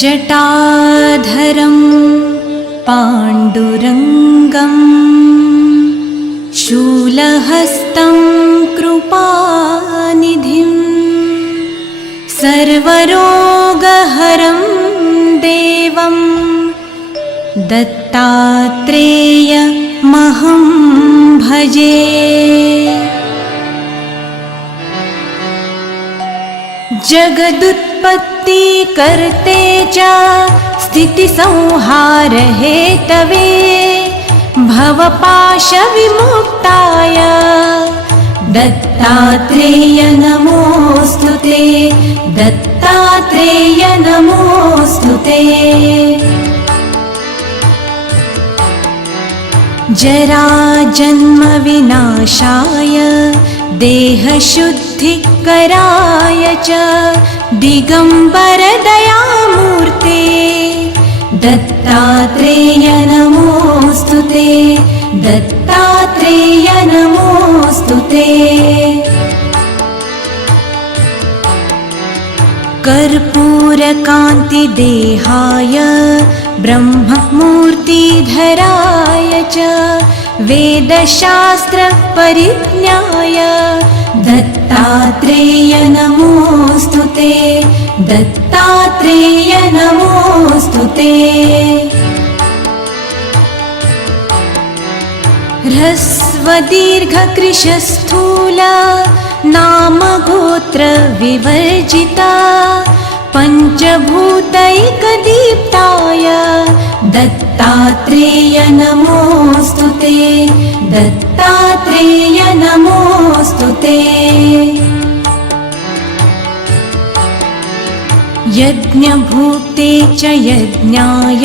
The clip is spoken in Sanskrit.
जटाधरं पाण्डुरङ्गं शूलहस्तं कृपानिधिं सर्वरोगहरं देवं दत्तात्रेयमहं भजे। जगदुत्पत्ति कर्ते च स्थितिसंहार हेतवे भवपाशविमुक्ताय दत्तात्रेय नमोऽस्तु ते, दत्तात्रेय नमोऽस्तु ते। जराजन्मविनाशाय देहशुद्धिकराय च दिगम्बरदयामूर्ते दत्तात्रेय नमोऽस्तु ते, दत्तात्रेय नमोऽस्तु ते। कर्पूरकान्तिदेहाय ब्रह्ममूर्तिधराय च वेदशास्त्रपरिज्ञाय दत्तात्रेय नमोऽस्तु ते, दत्तात्रेय नमोऽस्तु ते। ह्रस्वदीर्घकृशस्थूल नामगोत्रविवर्जिता पञ्चभूतैकदीप्ताय दत्तात्रेय नमोऽस्तु ते, दत्तात्रेय नमोऽस्तु ते। यज्ञभूते च यज्ञाय